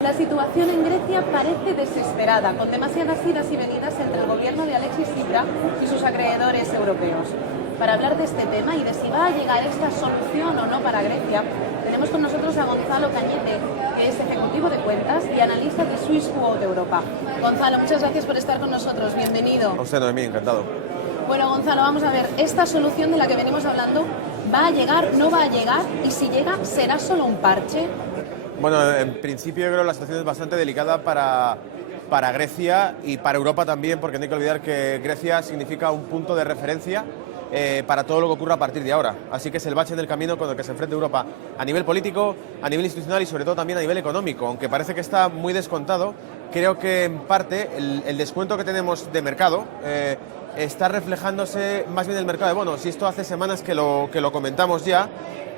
La situación en Grecia parece desesperada, con demasiadas idas y venidas entre el gobierno de Alexis Tsipras y sus acreedores europeos. Para hablar de este tema y de si va a llegar esta solución o no para Grecia, tenemos con nosotros a Gonzalo Cañete, que es ejecutivo de cuentas y analista de Swiss Quote Europa. Gonzalo, muchas gracias por estar con nosotros. Bienvenido. A usted, Noemí, encantado. Bueno, Gonzalo, vamos a ver, esta solución de la que venimos hablando, ¿va a llegar, no va a llegar? Y si llega, ¿será solo un parche? Bueno, en principio yo creo que la situación es bastante delicada para Grecia y para Europa también, porque no hay que olvidar que Grecia significa un punto de referencia para todo lo que ocurra a partir de ahora. Así que es el bache en el camino con el que se enfrenta Europa a nivel político, a nivel institucional y sobre todo también a nivel económico. Aunque parece que está muy descontado, creo que en parte el descuento que tenemos de mercado está reflejándose más bien en el mercado de bonos. Y esto hace semanas que lo comentamos ya.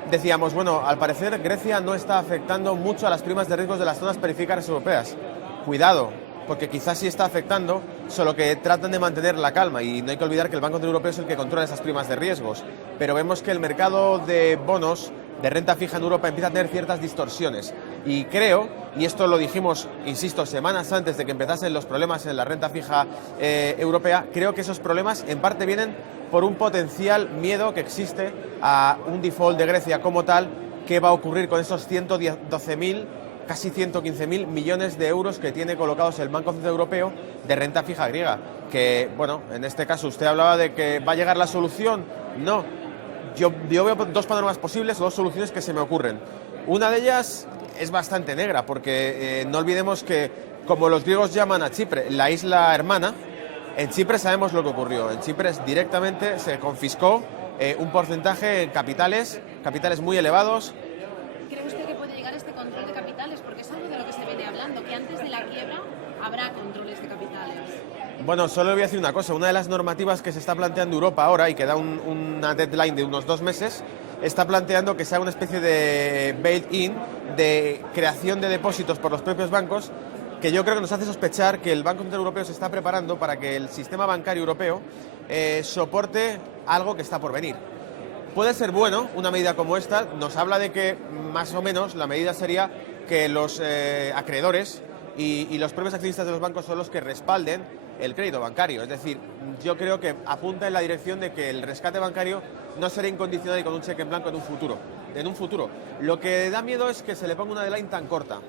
Decíamos, bueno, al parecer Grecia no está afectando mucho a las primas de riesgos de las zonas periféricas europeas. Cuidado, porque quizás sí está afectando, solo que tratan de mantener la calma y no hay que olvidar que el Banco Central Europeo es el que controla esas primas de riesgos. Pero vemos que el mercado de bonos de renta fija en Europa empieza a tener ciertas distorsiones. Y creo, y esto lo dijimos, insisto, semanas antes de que empezasen los problemas en la renta fija europea, creo que esos problemas en parte vienen por un potencial miedo que existe a un default de Grecia como tal. ¿Qué va a ocurrir con esos 112.000, casi 115.000 millones de euros que tiene colocados el Banco Central Europeo de renta fija griega? Que, bueno, en este caso usted hablaba de que va a llegar la solución. No, yo veo dos panoramas posibles, dos soluciones que se me ocurren. Una de ellas es bastante negra, porque no olvidemos que, como los griegos llaman a Chipre, la isla hermana, en Chipre sabemos lo que ocurrió. En Chipre directamente se confiscó un porcentaje en capitales muy elevados. ¿Cree usted que puede llegar este control de capitales? Porque es algo de lo que se viene hablando, que antes de la quiebra habrá controles de capitales. Bueno, solo le voy a decir una cosa. Una de las normativas que se está planteando Europa ahora y que da una deadline de unos 2 meses, está planteando que sea una especie de bail-in, de creación de depósitos por los propios bancos, que yo creo que nos hace sospechar que el Banco Central Europeo se está preparando para que el sistema bancario europeo soporte algo que está por venir. Puede ser bueno una medida como esta. Nos habla de que más o menos la medida sería que los acreedores y los propios accionistas de los bancos son los que respalden el crédito bancario. Es decir, yo creo que apunta en la dirección de que el rescate bancario no será incondicional y con un cheque en blanco en un futuro. Lo que da miedo es que se le ponga una deadline tan corta.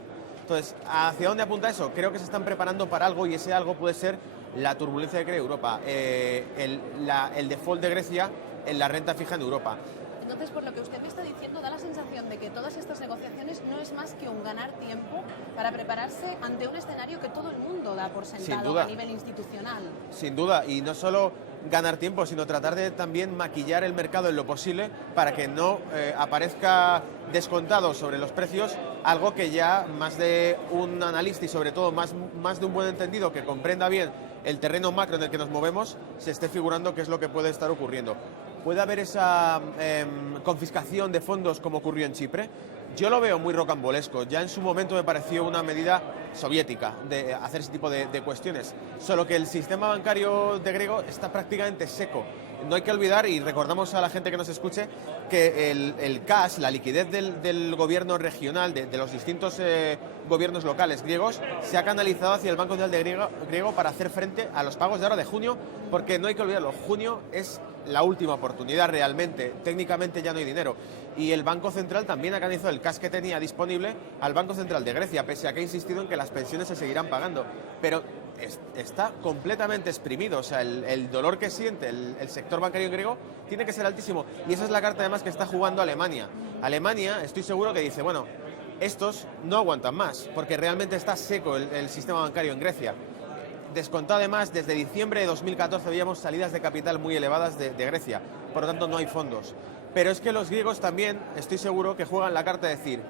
Entonces, ¿hacia dónde apunta eso? Creo que se están preparando para algo y ese algo puede ser la turbulencia que cree Europa, el default de Grecia en la renta fija en Europa. Entonces, por lo que usted me está diciendo, da la sensación de que todas estas negociaciones no es más que un ganar tiempo para prepararse ante un escenario que todo el mundo da por sentado a nivel institucional. Sin duda, y no solo ganar tiempo, sino tratar de también maquillar el mercado en lo posible para que no aparezca descontado sobre los precios algo que ya más de un analista y sobre todo más de un buen entendido que comprenda bien el terreno macro en el que nos movemos, se esté figurando qué es lo que puede estar ocurriendo. ¿Puede haber esa confiscación de fondos como ocurrió en Chipre? Yo lo veo muy rocambolesco. Ya en su momento me pareció una medida soviética de hacer ese tipo de cuestiones. Solo que el sistema bancario de griego está prácticamente seco. No hay que olvidar, y recordamos a la gente que nos escuche, que el cash, la liquidez del gobierno regional, de los distintos gobiernos locales griegos, se ha canalizado hacia el Banco Central de griego para hacer frente a los pagos de ahora de junio, porque no hay que olvidarlo, junio es la última oportunidad realmente. Técnicamente ya no hay dinero. Y el Banco Central también ha canalizado el cash que tenía disponible al Banco Central de Grecia, pese a que ha insistido en que las pensiones se seguirán pagando. Pero está completamente exprimido. O sea, el dolor que siente el sector bancario griego tiene que ser altísimo. Y esa es la carta además que está jugando Alemania. Alemania, estoy seguro que dice, bueno, estos no aguantan más, porque realmente está seco el sistema bancario en Grecia. Descontado además, desde diciembre de 2014 veíamos salidas de capital muy elevadas de Grecia, por lo tanto no hay fondos. Pero es que los griegos también, estoy seguro, que juegan la carta de decir,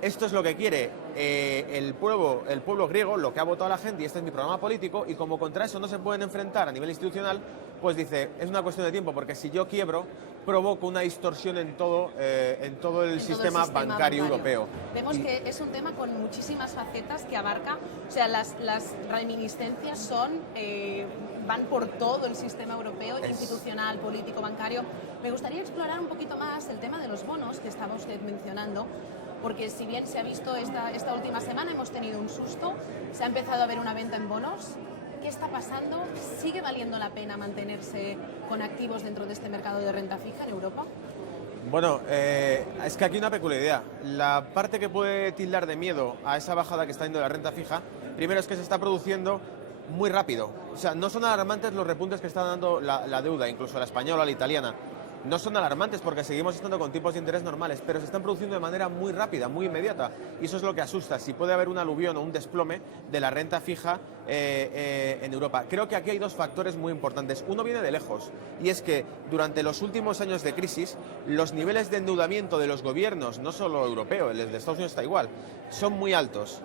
esto es lo que quiere el pueblo griego, lo que ha votado la gente, y este es mi programa político, y como contra eso no se pueden enfrentar a nivel institucional, pues dice, es una cuestión de tiempo, porque si yo quiebro, provoco una distorsión en todo el sistema bancario europeo. Vemos que es un tema con muchísimas facetas que abarca, o sea, las reminiscencias son, van por todo el sistema europeo, institucional, político, bancario. Me gustaría explorar un poquito más el tema de los bonos que estaba usted mencionando, porque si bien se ha visto esta última semana, hemos tenido un susto, se ha empezado a ver una venta en bonos. ¿Qué está pasando? ¿Sigue valiendo la pena mantenerse con activos dentro de este mercado de renta fija en Europa? Bueno, es que aquí hay una peculiaridad. La parte que puede tildar de miedo a esa bajada que está yendo la renta fija, primero es que se está produciendo muy rápido. O sea, no son alarmantes los repuntes que está dando la deuda, incluso la española o la italiana. No son alarmantes porque seguimos estando con tipos de interés normales, pero se están produciendo de manera muy rápida, muy inmediata. Y eso es lo que asusta, si puede haber un aluvión o un desplome de la renta fija en Europa. Creo que aquí hay dos factores muy importantes. Uno viene de lejos, y es que durante los últimos años de crisis, los niveles de endeudamiento de los gobiernos, no solo europeo, el de Estados Unidos está igual, son muy altos.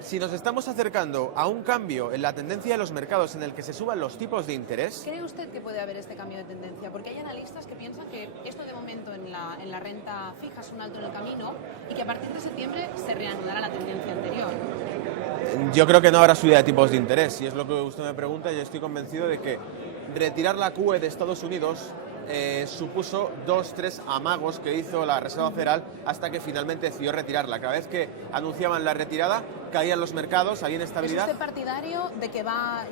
Si nos estamos acercando a un cambio en la tendencia de los mercados en el que se suban los tipos de interés... ¿Cree usted que puede haber este cambio de tendencia? Porque hay analistas que piensan que esto de momento en la renta fija es un alto en el camino y que a partir de septiembre se reanudará la tendencia anterior. Yo creo que no habrá subida de tipos de interés. Si es lo que usted me pregunta, yo estoy convencido de que retirar la QE de Estados Unidos supuso 2-3 amagos que hizo la Reserva Federal hasta que finalmente decidió retirarla. Cada vez que anunciaban la retirada, caían los mercados, había inestabilidad. ¿Es usted partidario de que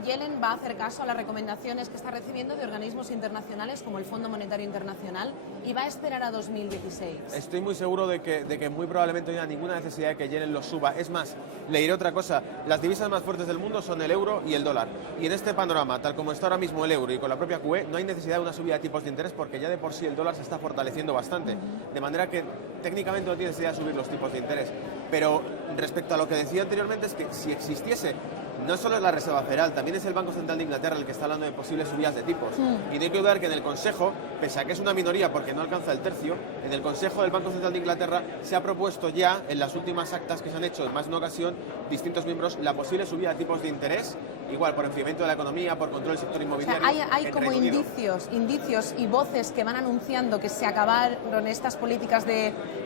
Yellen va a hacer caso a las recomendaciones que está recibiendo de organismos internacionales como el Fondo Monetario Internacional y va a esperar a 2016? Estoy muy seguro de que muy probablemente no haya ninguna necesidad de que Yellen lo suba. Es más, le diré otra cosa, las divisas más fuertes del mundo son el euro y el dólar. Y en este panorama, tal como está ahora mismo el euro y con la propia QE, no hay necesidad de una subida de tipos de interés porque ya de por sí el dólar se está fortaleciendo bastante. De manera que técnicamente no tiene necesidad de subir los tipos de interés. Pero respecto a lo que decía anteriormente, es que si existiese, no solo es la Reserva Federal, también es el Banco Central de Inglaterra el que está hablando de posibles subidas de tipos. Y no hay que dudar que en el Consejo, pese a que es una minoría porque no alcanza el tercio, en el Consejo del Banco Central de Inglaterra se ha propuesto ya, en las últimas actas que se han hecho en más de una ocasión, distintos miembros, la posible subida de tipos de interés, igual por enfriamiento de la economía, por control del sector inmobiliario. O sea, hay como indicios y voces que van anunciando que se acabaron estas políticas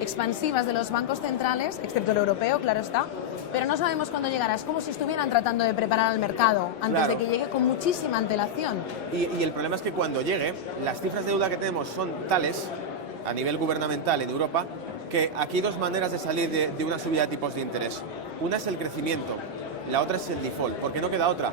expansivas de los bancos centrales, excepto el europeo, claro está, pero no sabemos cuándo llegará. Es como si estuvieran tratando de preparar al mercado antes de que llegue con muchísima antelación. Y el problema es que cuando llegue, las cifras de deuda que tenemos son tales, a nivel gubernamental en Europa, que aquí hay dos maneras de salir de una subida de tipos de interés. Una es el crecimiento, la otra es el default, porque no queda otra.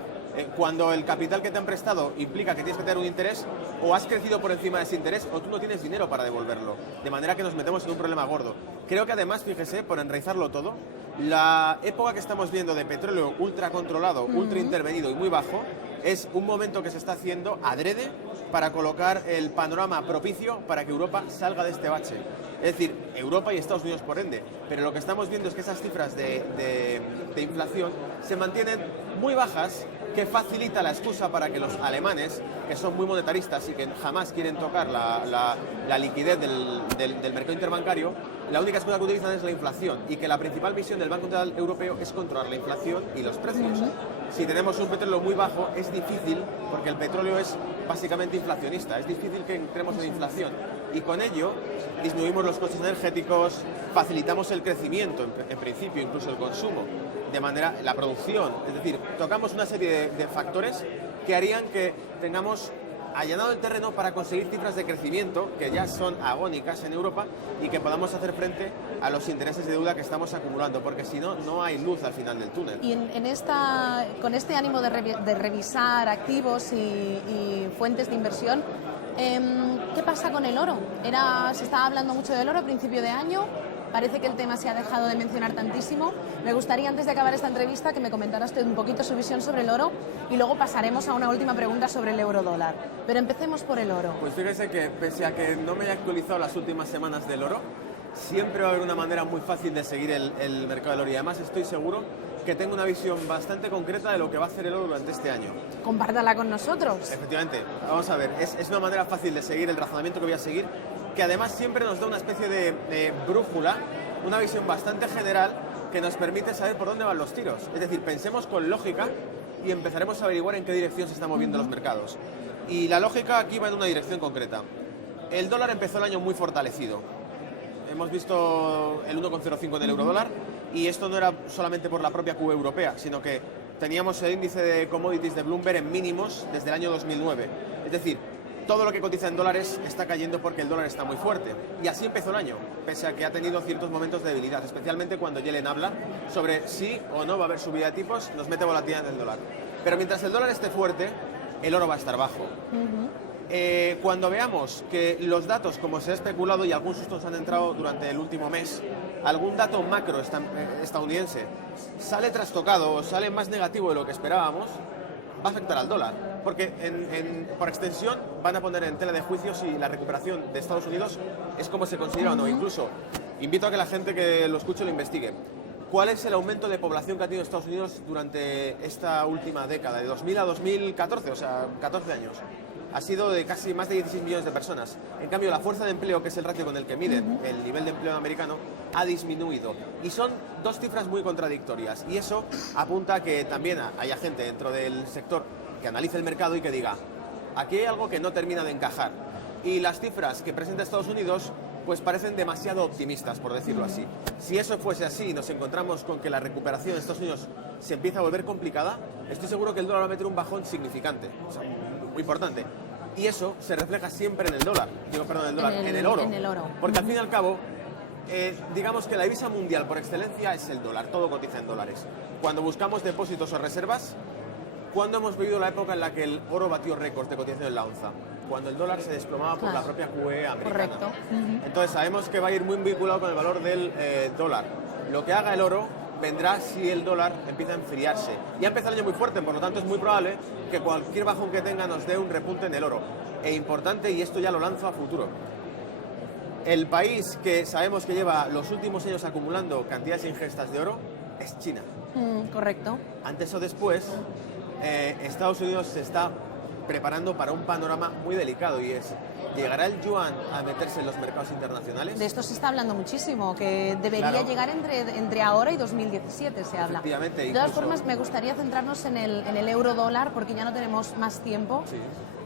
Cuando el capital que te han prestado implica que tienes que tener un interés, o has crecido por encima de ese interés, o tú no tienes dinero para devolverlo. De manera que nos metemos en un problema gordo. Creo que además, fíjese, por enraizarlo todo, la época que estamos viendo de petróleo ultra controlado, ultra intervenido y muy bajo, es un momento que se está haciendo adrede para colocar el panorama propicio para que Europa salga de este bache. Es decir, Europa y Estados Unidos por ende. Pero lo que estamos viendo es que esas cifras de inflación se mantienen muy bajas, que facilita la excusa para que los alemanes, que son muy monetaristas y que jamás quieren tocar la liquidez del mercado interbancario, la única excusa que utilizan es la inflación, y que la principal misión del Banco Central Europeo es controlar la inflación y los precios. Si tenemos un petróleo muy bajo, es difícil, porque el petróleo es básicamente inflacionista, es difícil que entremos en inflación, y con ello disminuimos los costes energéticos, facilitamos el crecimiento, en principio incluso el consumo, de manera la producción, es decir, tocamos una serie de factores que harían que tengamos allanado el terreno para conseguir cifras de crecimiento que ya son agónicas en Europa y que podamos hacer frente a los intereses de deuda que estamos acumulando, porque si no, no hay luz al final del túnel. Y con este ánimo de revisar activos y fuentes de inversión, ¿qué pasa con el oro? Se estaba hablando mucho del oro a principio de año. Parece que el tema se ha dejado de mencionar tantísimo. Me gustaría, antes de acabar esta entrevista, que me comentara usted un poquito su visión sobre el oro y luego pasaremos a una última pregunta sobre el euro-dólar. Pero empecemos por el oro. Pues fíjese que, pese a que no me haya actualizado las últimas semanas del oro, siempre va a haber una manera muy fácil de seguir el mercado del oro. Y además estoy seguro que tengo una visión bastante concreta de lo que va a hacer el oro durante este año. Compártala con nosotros. Efectivamente. Vamos a ver, es una manera fácil de seguir el razonamiento que voy a seguir, que además siempre nos da una especie de brújula, una visión bastante general que nos permite saber por dónde van los tiros. Es decir, pensemos con lógica y empezaremos a averiguar en qué dirección se están moviendo los mercados. Y la lógica aquí va en una dirección concreta. El dólar empezó el año muy fortalecido. Hemos visto el 1,05 en el eurodólar, y esto no era solamente por la propia QE europea, sino que teníamos el índice de commodities de Bloomberg en mínimos desde el año 2009. Es decir, todo lo que cotiza en dólares está cayendo porque el dólar está muy fuerte. Y así empezó el año, pese a que ha tenido ciertos momentos de debilidad, especialmente cuando Yellen habla sobre si o no va a haber subida de tipos, nos mete volatilidad en el dólar. Pero mientras el dólar esté fuerte, el oro va a estar bajo. Cuando veamos que los datos, como se ha especulado y algunos sustos han entrado durante el último mes, algún dato macro estadounidense sale trastocado o sale más negativo de lo que esperábamos, va a afectar al dólar, porque por extensión van a poner en tela de juicio si la recuperación de Estados Unidos es como se considera o no. Incluso invito a que la gente que lo escuche lo investigue. ¿Cuál es el aumento de población que ha tenido Estados Unidos durante esta última década, de 2000 a 2014, o sea, 14 años? Ha sido de casi más de 16 millones de personas. En cambio, la fuerza de empleo, que es el ratio con el que miden el nivel de empleo americano, ha disminuido. Y son dos cifras muy contradictorias. Y eso apunta a que también haya gente dentro del sector que analice el mercado y que diga, aquí hay algo que no termina de encajar. Y las cifras que presenta Estados Unidos pues parecen demasiado optimistas, por decirlo así. Si eso fuese así y nos encontramos con que la recuperación de Estados Unidos se empieza a volver complicada, estoy seguro que el dólar va a meter un bajón significante, o sea, muy importante. Y eso se refleja siempre en el dólar, en el oro. En el oro. Porque al fin y al cabo, digamos que la divisa mundial por excelencia es el dólar, todo cotiza en dólares. Cuando buscamos depósitos o reservas, ¿cuándo hemos vivido la época en la que el oro batió récords de cotización en la onza? Cuando el dólar se desplomaba por la propia QE americana. Correcto. Entonces sabemos que va a ir muy vinculado con el valor del dólar. Lo que haga el oro vendrá si el dólar empieza a enfriarse. Ya empieza el año muy fuerte, por lo tanto es muy probable que cualquier bajón que tenga nos dé un repunte en el oro. E importante, y esto ya lo lanzo a futuro, el país que sabemos que lleva los últimos años acumulando cantidades ingestas de oro es China. Correcto. Antes o después, Estados Unidos se está preparando para un panorama muy delicado y es, ¿llegará el yuan a meterse en los mercados internacionales? De esto se está hablando muchísimo, que debería llegar entre ahora y 2017, se habla. Efectivamente. De todas formas, me gustaría centrarnos en el euro-dólar, porque ya no tenemos más tiempo. Sí.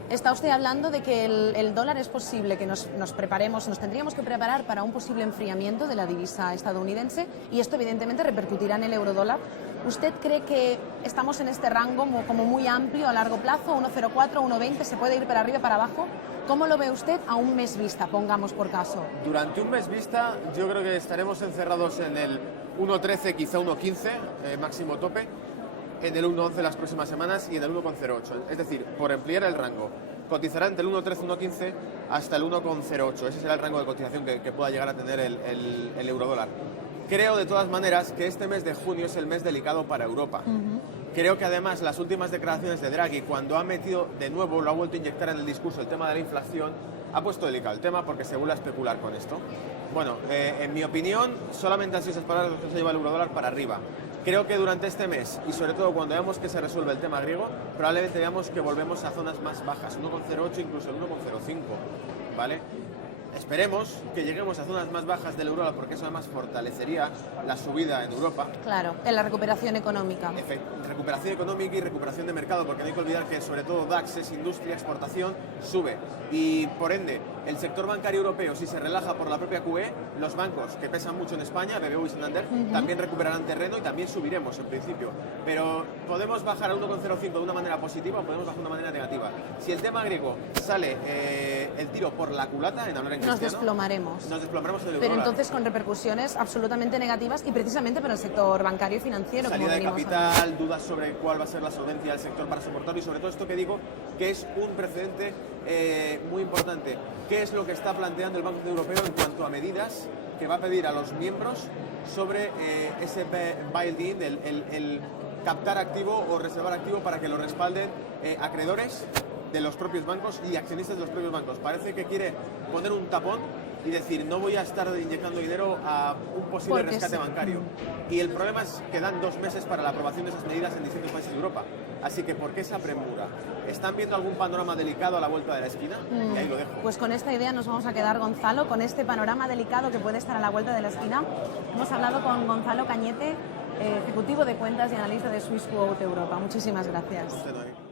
Está usted hablando de que el dólar es posible que nos preparemos, nos tendríamos que preparar para un posible enfriamiento de la divisa estadounidense y esto evidentemente repercutirá en el euro-dólar. ¿Usted cree que estamos en este rango como muy amplio a largo plazo, 1,04, 1,20, se puede ir para arriba, para abajo? ¿Cómo lo ve usted a un mes vista, pongamos por caso? Durante un mes vista yo creo que estaremos encerrados en el 1,13, quizá 1,15, máximo tope, en el 1,11 las próximas semanas y en el 1,08. Es decir, por ampliar el rango, cotizará entre el 1,13 y 1,15 hasta el 1,08. Ese será el rango de cotización que pueda llegar a tener el eurodólar. Creo de todas maneras que este mes de junio es el mes delicado para Europa. Creo que además las últimas declaraciones de Draghi, cuando ha metido de nuevo, lo ha vuelto a inyectar en el discurso el tema de la inflación, ha puesto delicado el tema porque se vuelve a especular con esto. Bueno, en mi opinión, solamente han sido esas palabras que se lleva el eurodólar para arriba. Creo que durante este mes, y sobre todo cuando veamos que se resuelve el tema griego, probablemente veamos que volvemos a zonas más bajas, 1,08, incluso el 1,05, ¿vale? Esperemos que lleguemos a zonas más bajas del euro porque eso además fortalecería la subida en Europa. Claro, en la recuperación económica. Recuperación económica y recuperación de mercado, porque no hay que olvidar que sobre todo DAX es industria, exportación, sube. Y por ende, el sector bancario europeo, si se relaja por la propia QE, los bancos que pesan mucho en España, BBVA y Santander, también recuperarán terreno y también subiremos en principio. Pero podemos bajar a 1,05 de una manera positiva o podemos bajar de una manera negativa. Si el tema griego sale el tiro por la culata, en hablar en nos desplomaremos. Nos desplomaremos en el Pero eurodólar. entonces con repercusiones absolutamente negativas y precisamente para el sector bancario y financiero. Salida como de venimos capital, hablando. dudas sobre cuál va a ser la solvencia del sector para soportarlo y sobre todo esto que digo, que es un precedente muy importante. ¿Qué es lo que está planteando el Banco Central Europeo en cuanto a medidas que va a pedir a los miembros sobre ese bail-in, el captar activo o reservar activo para que lo respalden acreedores de los propios bancos y accionistas de los propios bancos? Parece que quiere poner un tapón y decir, no voy a estar inyectando dinero a un posible rescate bancario. Y el problema es que dan 2 meses para la aprobación de esas medidas en distintos países de Europa. Así que, ¿por qué esa premura? ¿Están viendo algún panorama delicado a la vuelta de la esquina? Y ahí lo dejo. Pues con esta idea nos vamos a quedar, Gonzalo, con este panorama delicado que puede estar a la vuelta de la esquina. Hemos hablado con Gonzalo Cañete, ejecutivo de cuentas y analista de Swissquote Europa. Muchísimas gracias. Usted no,